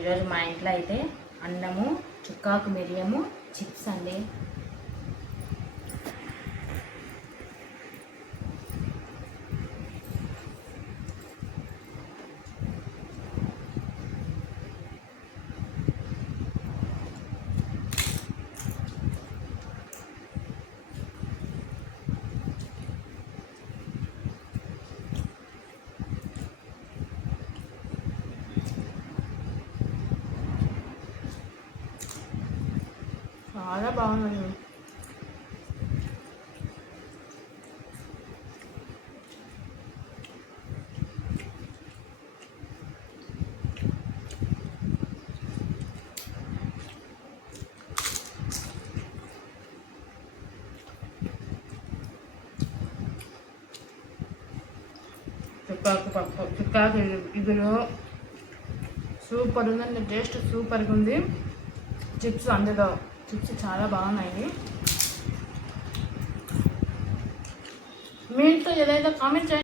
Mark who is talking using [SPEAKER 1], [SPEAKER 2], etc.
[SPEAKER 1] ఈరోజు మా ఇంట్లో అయితే అన్నము చుక్కాకు మిరియము చిప్స్ అండి. చాలా బాగుందండి చుక్కాకు పప్పు. చుక్కాకు ఇగురు సూపర్ ఉందండి టేస్ట్ సూపర్గా ఉంది. చిప్స్ అందులో. చిప్స్ చాలా బాగున్నాయి. మీ ఇంట్లో ఏదైతే కామెంట్ చేయండి.